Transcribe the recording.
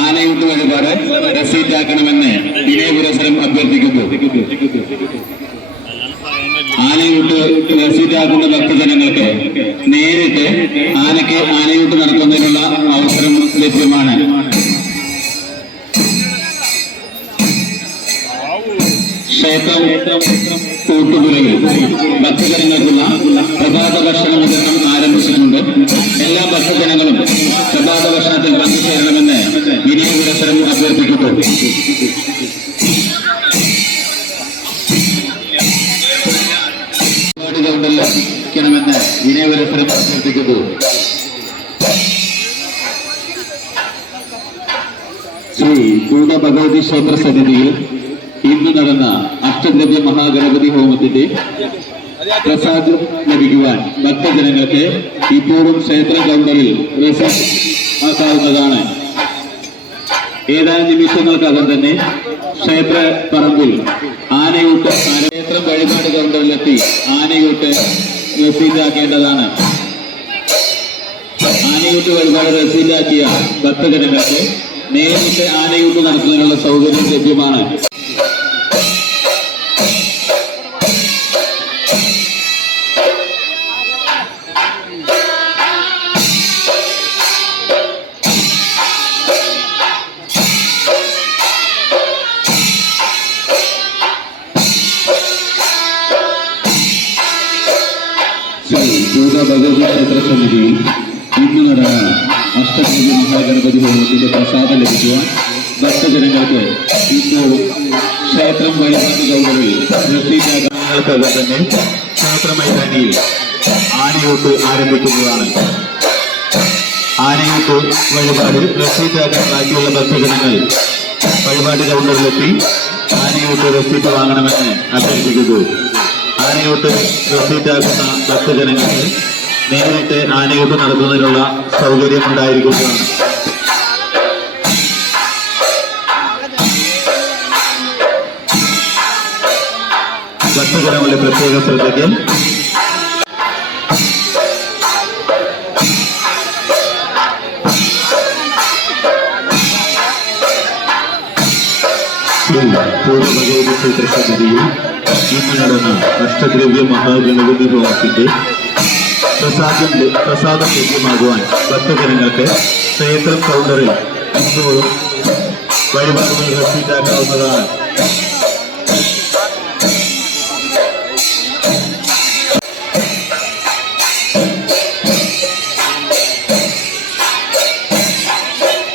ആനയൂട്ട് വഴിപാട് രസീതാക്കണമെന്ന് വിനയപുരസരം അഭ്യർത്ഥിക്കുന്നു. ആനയൂട്ട് രസീതാക്കുന്ന ഭക്തജനങ്ങൾക്ക് നേരിട്ട് ആനയ്ക്ക് ആനയൂട്ട് നടത്തുന്നതിനുള്ള അവസരം ലഭ്യമാണ്. ക്ഷേത്രം കൂട്ടുപുരയിൽ ഭക്തജനങ്ങൾക്കുള്ള പ്രഭാത ഭക്ഷണ വിതരണം ആരംഭിച്ചിട്ടുണ്ട്. എല്ലാ ഭക്തജനങ്ങളും പ്രഭാത ഭക്ഷണത്തിൽ പങ്കുചേരണമെന്ന് വിനയപുരസരം അഭ്യർത്ഥിക്കുന്നു. ണമെന്ന് വിനയപുരസരം അഭ്യർത്ഥിക്കുന്നു. ശ്രീ ദൂത ഭഗവതി ക്ഷേത്ര സന്നിധിയിൽ ഇന്ന് നടന്ന അഷ്ടദ്രവ്യ മഹാഗണപതി ഹോമത്തിന്റെ പ്രസാദം ലഭിക്കുവാൻ ഭക്തജനങ്ങൾക്ക് ഇപ്പോഴും ക്ഷേത്ര കൗണ്ടറിൽ രസീത് ആക്കാവുന്നതാണ്. ഏതാനും നിമിഷങ്ങൾക്കകം തന്നെ ക്ഷേത്ര പറമ്പിൽ ആനയൂട്ട് ക്ഷേത്രം വഴിപാട് കൗണ്ടറിലെത്തി ആനയൂട്ട് രസീതാക്കേണ്ടതാണ്. ആനയൂട്ട് വഴിപാട് രസീതാക്കിയ ഭക്തജനങ്ങൾക്ക് നേരിട്ട് ആനയൂട്ട് നടത്തുന്നതിനുള്ള സൗകര്യം ലഭ്യമാണ്. ദൂത ഭഗവതി ക്ഷേത്ര സമിതിയിൽ ഇന്ന് നടന്ന അഷ്ടദ്രവ്യ മഹാഗണപതി ഹോമത്തിന്റെ പ്രസാദം ലഭിക്കുവാൻ ഭക്തജനങ്ങൾക്ക് ഇപ്പോഴും ക്ഷേത്രം വഴിപാട് കൗണ്ടറിൽ രസീതാക്കങ്ങൾക്കകം തന്നെ ക്ഷേത്ര മൈതാനിയിൽ ആനയൂട്ട് ആരംഭിക്കുന്നതാണ്. ആനയൂട്ട് വഴിപാട് രസീതാക്കാൻ ബാക്കിയുള്ള ഭക്തജനങ്ങൾ വഴിപാട് കൗണ്ടറിലെത്തി ആനയൂട്ട് രസീത് വാങ്ങണമെന്ന് അഭ്യർത്ഥിക്കുന്നു. ആനയൂട്ട് രസീതാക്കുന്ന ഭക്തജനങ്ങൾക്ക് നേരിട്ട് ആനയൂട്ട് നടത്തുന്നതിനുള്ള സൗകര്യം ഉണ്ടായിരിക്കുന്നതാണ്. ഭക്തജനങ്ങളുടെ പ്രത്യേക ശ്രദ്ധയ്ക്ക് പൂർവ്വഭഗവതി ക്ഷേത്ര സമിതിയിൽ ഇന്ന് നടന്ന അഷ്ടദ്രവ്യ മഹാഗണപതി ഹോമത്തിന്റെ പ്രസാദം ലഭ്യമാകുവാൻ ഭക്തജനങ്ങൾക്ക് ക്ഷേത്രം കൗണ്ടറിൽ ഇപ്പോഴും വഴിപാടുകൾ രസീതാക്കാവുന്നതാണ്.